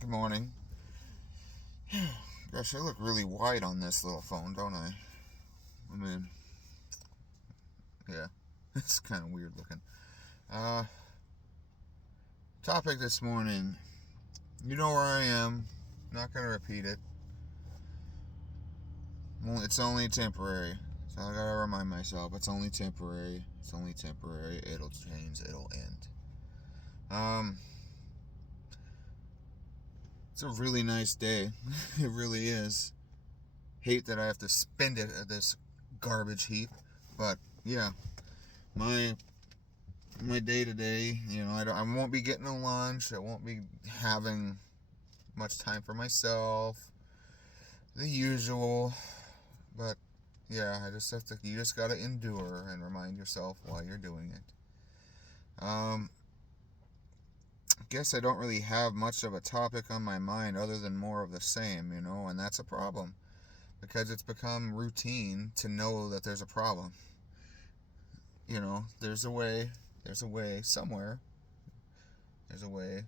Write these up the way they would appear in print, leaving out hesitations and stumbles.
Good morning. Gosh, I look really wide on this little phone, don't I? I mean, yeah, it's kind of weird looking. Uh, Topic this morning. You know where I am. Not gonna repeat it. It's only temporary. So I gotta remind myself, it's only temporary. It's only temporary. It'll change. It'll end. Um, it's a really nice day. It really is. Hate that I have to spend it at this garbage heap, but yeah, my my day to day. I won't be getting a lunch. I won't be having much time for myself. The usual, but yeah, I just have to. You just gotta endure and remind yourself why you're doing it. I guess I don't really have much of a topic on my mind other than more of the same, and that's a problem because it's become routine to know that there's a problem. There's a way. There's a way somewhere. There's a way.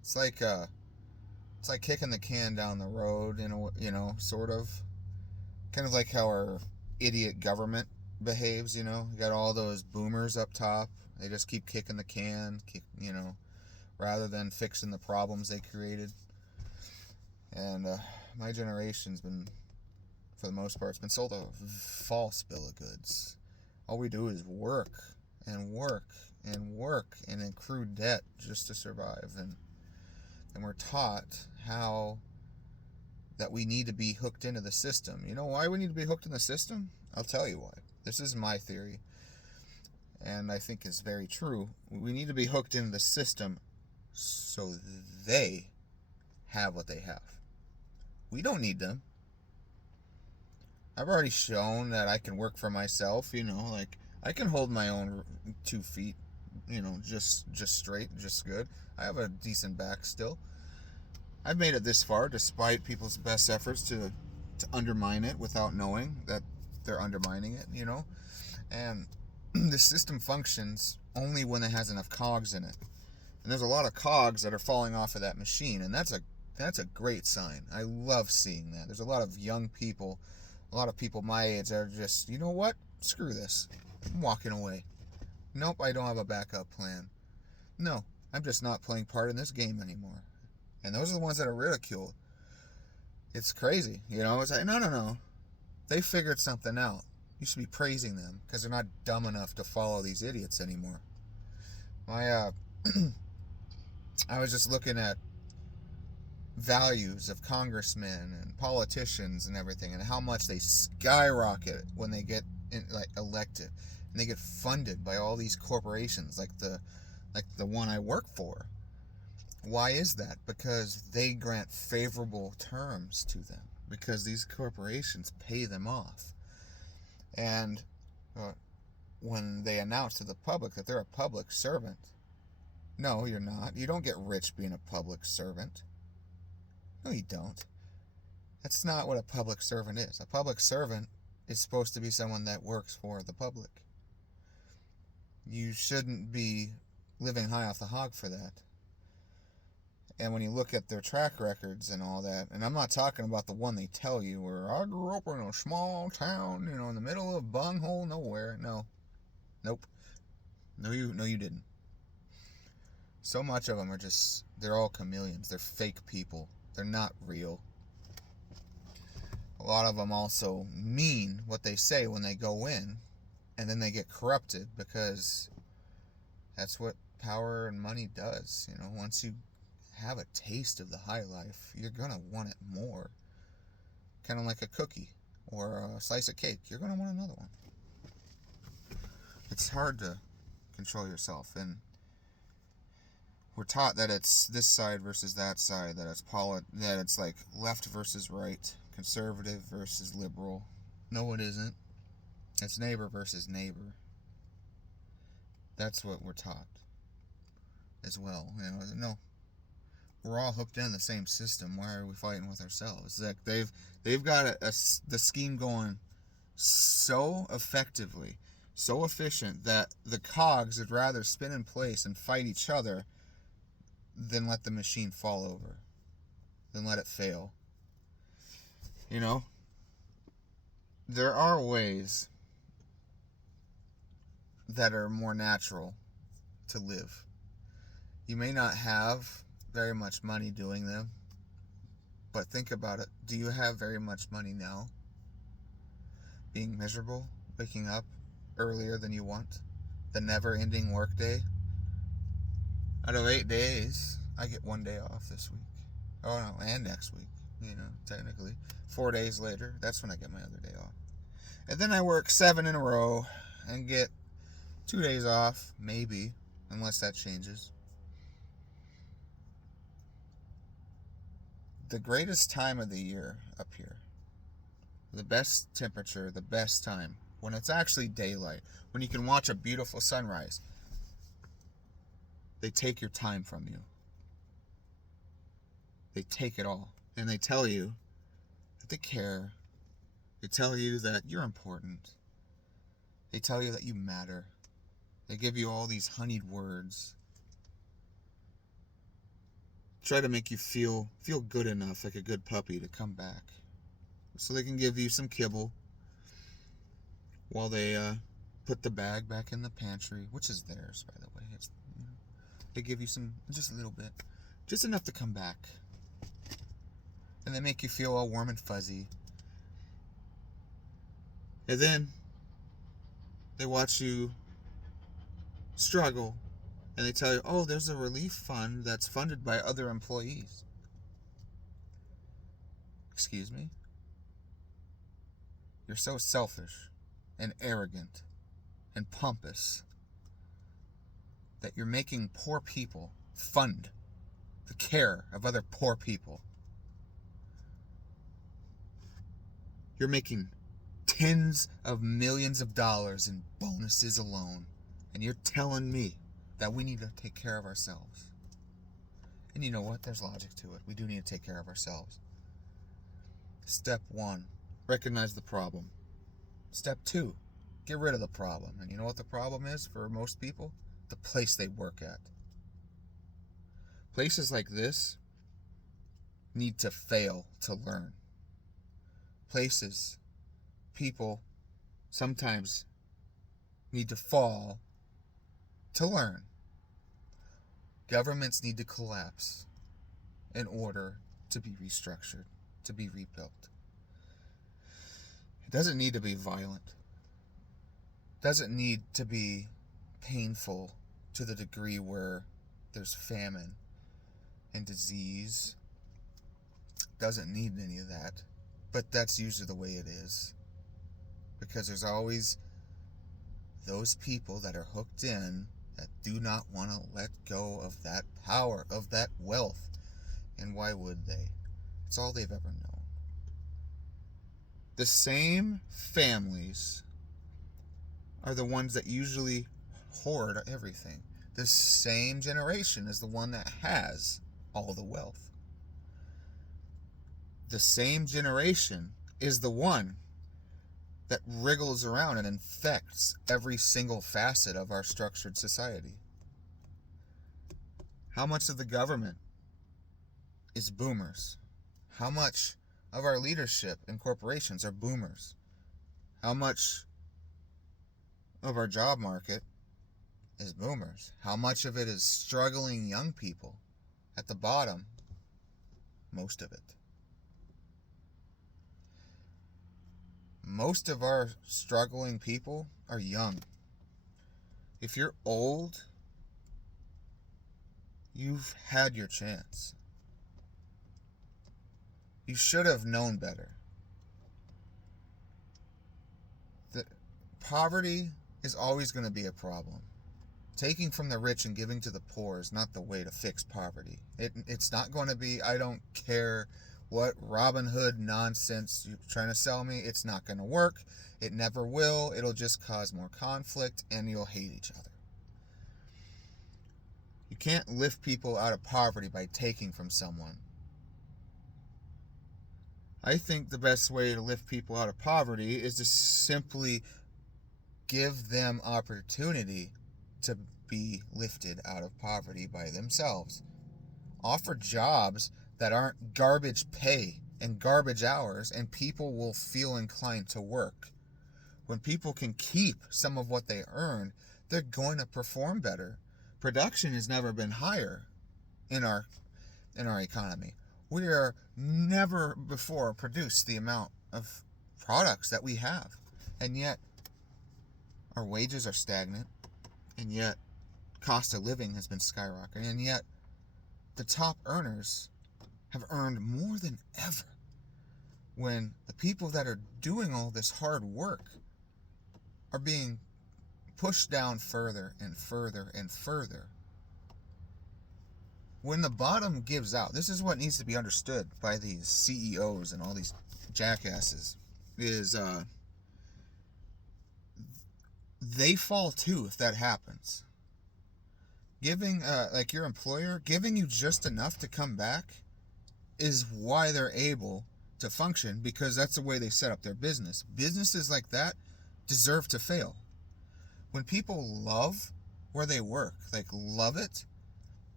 It's like it's like kicking the can down the road, sort of. Kind of like how our idiot government behaves, You got all those boomers up top. They just keep kicking the can, rather than fixing the problems they created. And my generation's been, for the most part, it's been sold a false bill of goods. All we do is work and work and work and accrue debt just to survive. And we're taught how that we need to be hooked into the system. You know why we need to be hooked in the system? I'll tell you why. This is my theory, and I think it's very true. We need to be hooked into the system so they have what they have. We don't need them. I've already shown that I can work for myself, like I can hold my own 2 feet, just straight, just good. I have a decent back still. I've made it this far despite people's best efforts to undermine it without knowing that they're undermining it. And the system functions only when it has enough cogs in it. And there's a lot of cogs that are falling off of that machine, and that's a great sign. I love seeing that. There's a lot of young people, a lot of people my age that are just, you know what? Screw this. I'm walking away. Nope, I don't have a backup plan. No, I'm just not playing part in this game anymore. And those are the ones that are ridiculed. It's crazy, It's like, no, no, no. They figured something out. You should be praising them because they're not dumb enough to follow these idiots anymore. My, I was just looking at values of congressmen and politicians and everything, and how much they skyrocket when they get elected, and they get funded by all these corporations, like the one I work for. Why is that? Because they grant favorable terms to them, because these corporations pay them off. And when they announce to the public that they're a public servant, no, you're not. You don't get rich being a public servant. No, you don't. That's not what a public servant is. A public servant is supposed to be someone that works for the public. You shouldn't be living high off the hog for that. And when you look at their track records and all that, and I'm not talking about the one they tell you where I grew up in a small town, in the middle of bunghole nowhere. No. Nope. No, you didn't. So much of them are they're all chameleons. They're fake people. They're not real. A lot of them also mean what they say when they go in, and then they get corrupted because that's what power and money does. Once you have a taste of the high life, you're going to want it more. Kind of like a cookie or a slice of cake. You're going to want another one. It's hard to control yourself, and we're taught that it's this side versus that side, that it's like left versus right, conservative versus liberal. No, it isn't. It's neighbor versus neighbor. That's what we're taught as well. No, we're all hooked in the same system. Why are we fighting with ourselves? Like they've got the scheme going so effectively, so efficient that the cogs would rather spin in place and fight each other then let the machine fall over. Then let it fail. You know, there are ways that are more natural to live. You may not have very much money doing them, but think about it. Do you have very much money now? Being miserable, waking up earlier than you want, the never-ending workday. Out of 8 days, I get 1 day off this week. Oh no, and next week, technically. 4 days later, that's when I get my other day off. And then I work 7 in a row and get 2 days off, maybe, unless that changes. The greatest time of the year up here, the best temperature, the best time, when it's actually daylight, when you can watch a beautiful sunrise, they take your time from you. They take it all. And they tell you that they care. They tell you that you're important. They tell you that you matter. They give you all these honeyed words. Try to make you feel good enough, like a good puppy, to come back. So they can give you some kibble while they put the bag back in the pantry, which is theirs, by the way. They give you just a little bit, just enough to come back. And they make you feel all warm and fuzzy. And then they watch you struggle, and they tell you, oh, there's a relief fund that's funded by other employees. Excuse me? You're so selfish and arrogant and pompous that you're making poor people fund the care of other poor people. You're making tens of millions of dollars in bonuses alone, and you're telling me that we need to take care of ourselves. And you know what? There's logic to it. We do need to take care of ourselves. Step 1, recognize the problem. Step 2, get rid of the problem. And you know what the problem is for most people? The place they work at. Places like this need to fail to learn. Places, people sometimes need to fall to learn. Governments need to collapse in order to be restructured, to be rebuilt. It doesn't need to be violent. It doesn't need to be painful to the degree where there's famine and disease. It doesn't need any of that. But that's usually the way it is. Because there's always those people that are hooked in that do not want to let go of that power, of that wealth. And why would they? It's all they've ever known. The same families are the ones that usually hoard everything. The same generation is the one that has all the wealth. The same generation is the one that wriggles around and infects every single facet of our structured society. How much of the government is boomers? How much of our leadership in corporations are boomers? How much of our job market is boomers? How much of it is struggling young people at the bottom? Most of it. Most of our struggling people are young. If you're old, you've had your chance. You should have known better. Poverty is always going to be a problem. Taking from the rich and giving to the poor is not the way to fix poverty. It's not going to be, I don't care what Robin Hood nonsense you're trying to sell me. It's not going to work. It never will. It'll just cause more conflict and you'll hate each other. You can't lift people out of poverty by taking from someone. I think the best way to lift people out of poverty is to simply give them opportunity to be lifted out of poverty by themselves. offer jobs that aren't garbage pay and garbage hours, and people will feel inclined to work. When people can keep some of what they earn, they're going to perform better. Production has never been higher in our economy. We are never before produced the amount of products that we have, and yet our wages are stagnant, and yet cost of living has been skyrocketing, and yet the top earners have earned more than ever, when the people that are doing all this hard work are being pushed down further and further and further. When the bottom gives out, this is what needs to be understood by these CEOs and all these jackasses, is they fall too if that happens. Giving, like your employer, giving you just enough to come back is why they're able to function, because that's the way they set up their business. Businesses like that deserve to fail. When people love where they work, like love it,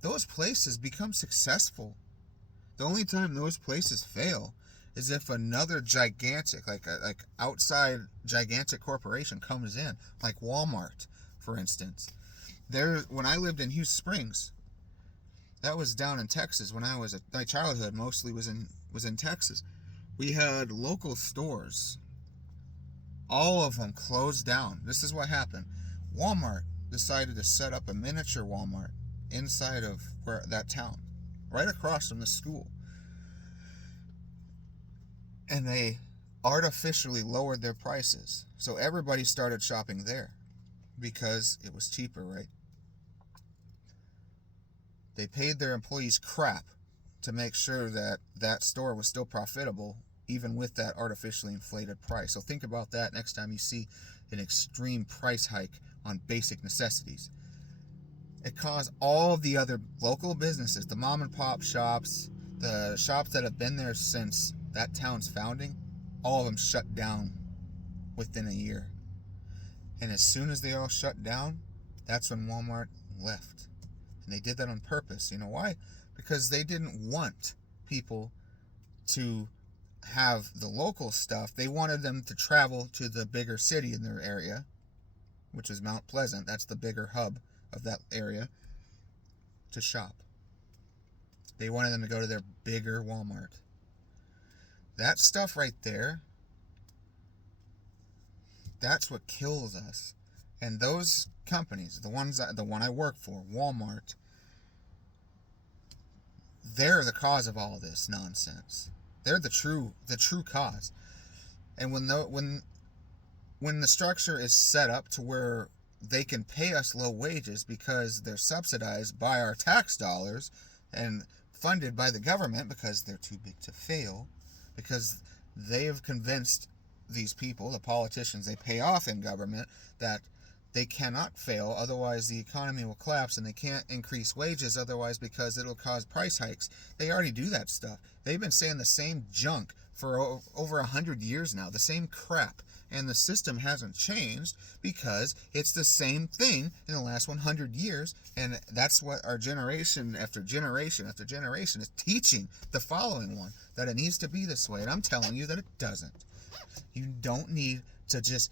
those places become successful. The only time those places fail is if another gigantic, like outside gigantic corporation comes in, like Walmart, for instance. When I lived in Houston Springs, that was down in Texas. When my childhood mostly was in Texas. We had local stores. All of them closed down. This is what happened. Walmart decided to set up a miniature Walmart inside of that town, right across from the school. And they artificially lowered their prices. So everybody started shopping there because it was cheaper, right? They paid their employees crap to make sure that that store was still profitable, even with that artificially inflated price. So think about that next time you see an extreme price hike on basic necessities. It caused all of the other local businesses, the mom and pop shops, the shops that have been there since that town's founding, all of them shut down within a year. And as soon as they all shut down, that's when Walmart left. And they did that on purpose. You know why? Because they didn't want people to have the local stuff. They wanted them to travel to the bigger city in their area, which is Mount Pleasant. That's the bigger hub of that area, to shop. They wanted them to go to their bigger Walmart. That stuff right there, that's what kills us. And those companies, the one I work for, Walmart, they're the cause of all this nonsense. They're the true cause. And when the structure is set up to where they can pay us low wages because they're subsidized by our tax dollars and funded by the government because they're too big to fail, because they have convinced these people, the politicians they pay off in government, that they cannot fail, otherwise the economy will collapse, and they can't increase wages otherwise because it'll cause price hikes. They already do that stuff. They've been saying the same junk for over 100 years now, the same crap. And the system hasn't changed because it's the same thing in the last 100 years. And that's what our generation after generation after generation is teaching the following one, that it needs to be this way. And I'm telling you that it doesn't. You don't need to just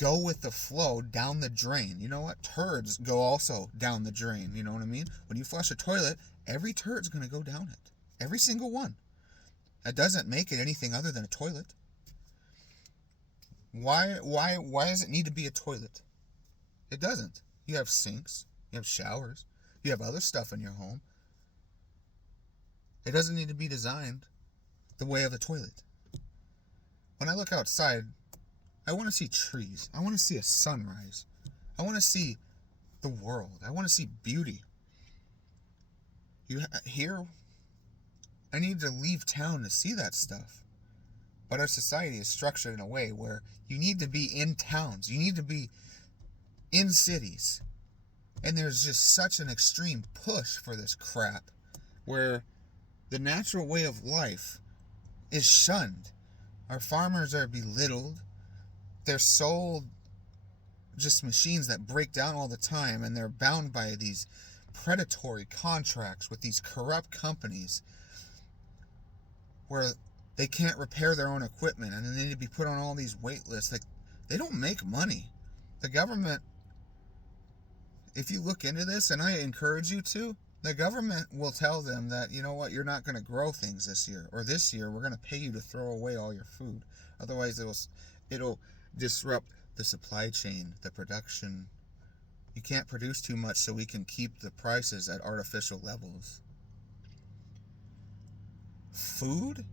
go with the flow down the drain. You know what? Turds go also down the drain. You know what I mean? When you flush a toilet, every turd's going to go down it. Every single one. That doesn't make it anything other than a toilet. Why does it need to be a toilet? It doesn't. You have sinks, you have showers, you have other stuff in your home. It doesn't need to be designed the way of a toilet. When I look outside, I want to see trees. I want to see a sunrise. I want to see the world. I want to see beauty. Here, I need to leave town to see that stuff. But our society is structured in a way where you need to be in towns. You need to be in cities. And there's just such an extreme push for this crap where the natural way of life is shunned. Our farmers are belittled. They're sold just machines that break down all the time, and they're bound by these predatory contracts with these corrupt companies where they can't repair their own equipment and they need to be put on all these wait lists. Like, they don't make money. The government, if you look into this, and I encourage you to, the government will tell them that, you know what, you're not going to grow things this year, or this year we're going to pay you to throw away all your food. Otherwise it'll disrupt the supply chain, the production. You can't produce too much so we can keep the prices at artificial levels. Food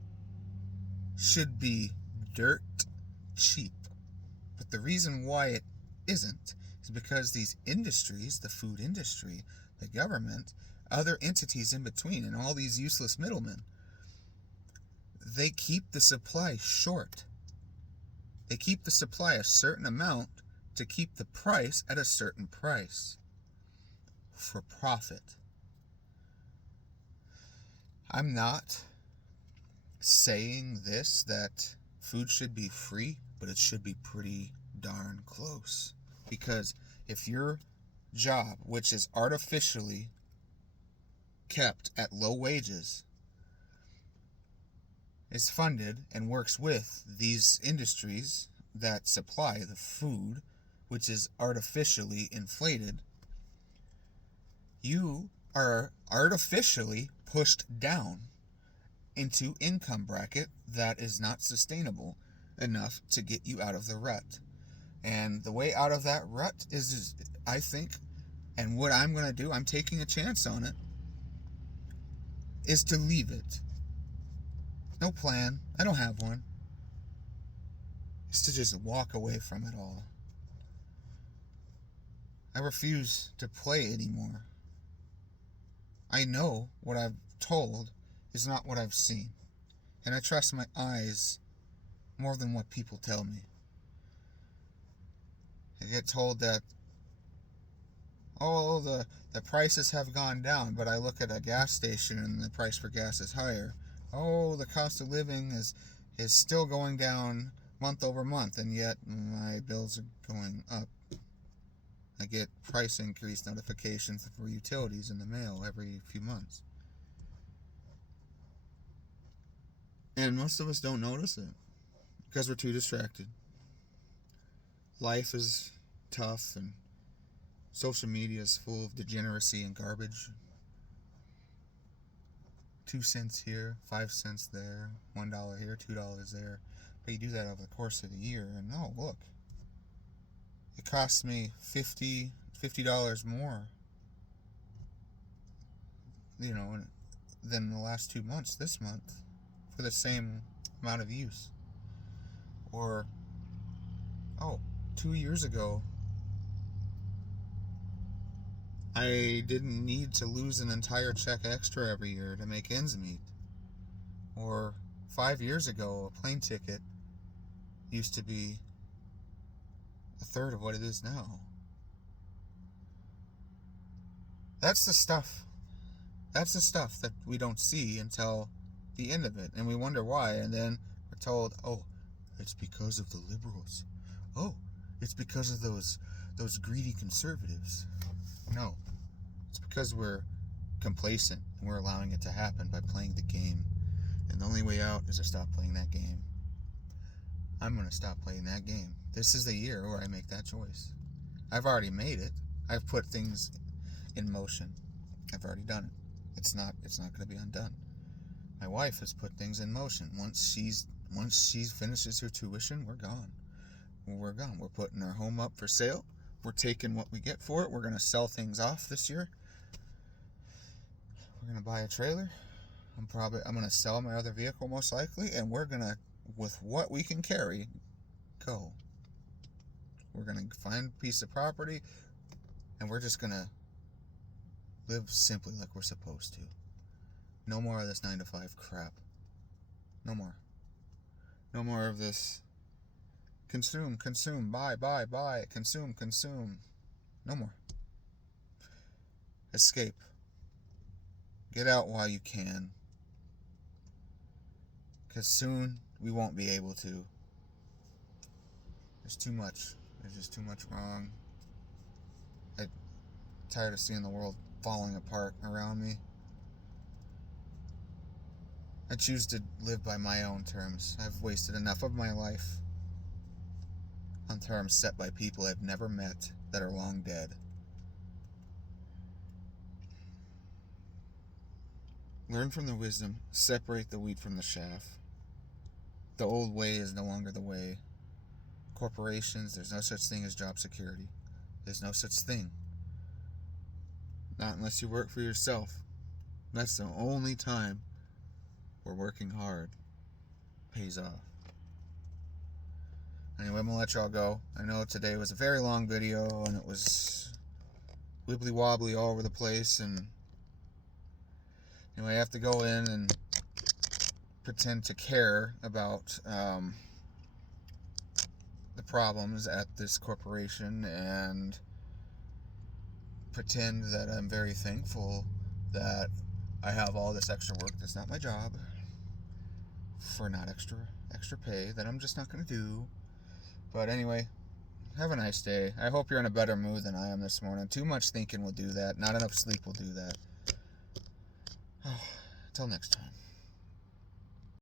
should be dirt cheap. But the reason why it isn't is because these industries, the food industry, the government, other entities in between, and all these useless middlemen, they keep the supply short. They keep the supply a certain amount to keep the price at a certain price for profit. I'm not saying this, that food should be free, but it should be pretty darn close. Because if your job, which is artificially kept at low wages, is funded and works with these industries that supply the food, which is artificially inflated, you are artificially pushed down into income bracket that is not sustainable enough to get you out of the rut. And the way out of that rut is I think, and what I'm going to do, I'm taking a chance on it, is to leave it. No plan. I don't have one. It's to just walk away from it all. I refuse to play anymore. I know what I've told is not what I've seen. And I trust my eyes more than what people tell me. I get told that, oh, the prices have gone down, but I look at a gas station and the price for gas is higher. Oh, the cost of living is still going down month over month, and yet my bills are going up. I get price increase notifications for utilities in the mail every few months. And most of us don't notice it because we're too distracted. Life is tough, and social media is full of degeneracy and garbage. 2 cents here, 5 cents there, $1 here, $2 there. But you do that over the course of the year, and oh, look, it costs me $50 more, than the last 2 months this month for the same amount of use. Or, 2 years ago, I didn't need to lose an entire check extra every year to make ends meet. Or 5 years ago, a plane ticket used to be a third of what it is now. That's the stuff that we don't see until the end of it, and we wonder why, and then we're told, oh, it's because of the liberals. Oh, it's because of those greedy conservatives. No, it's because we're complacent and we're allowing it to happen by playing the game. And the only way out is to stop playing that game. I'm going to stop playing that game. This is the year where I make that choice. I've already made it. I've put things in motion. I've already done it. It's not going to be undone. My wife has put things in motion. Once she finishes her tuition, we're gone. We're gone. We're putting our home up for sale. We're taking what we get for it. We're going to sell things off this year. We're going to buy a trailer. I'm going to sell my other vehicle most likely, and we're going to, with what we can carry, go. We're going to find a piece of property, and we're just going to live simply like we're supposed to. No more of this 9-to-5 crap. No more. No more of this consume, buy, consume. No more. Escape. Get out while you can. Because soon we won't be able to. There's too much. There's just too much wrong. I'm tired of seeing the world falling apart around me. I choose to live by my own terms. I've wasted enough of my life on terms set by people I've never met that are long dead. Learn from the wisdom. Separate the wheat from the chaff. The old way is no longer the way. Corporations, there's no such thing as job security. There's no such thing. Not unless you work for yourself. That's the only time where working hard pays off. Anyway, I'm going to let y'all go. I know today was a very long video and it was wibbly wobbly all over the place, and anyway, I have to go in and pretend to care about the problems at this corporation and pretend that I'm very thankful that I have all this extra work that's not my job for not extra pay that I'm just not going to do. But anyway, have a nice day. I hope you're in a better mood than I am this morning. Too much thinking will do that. Not enough sleep will do that. Until next time.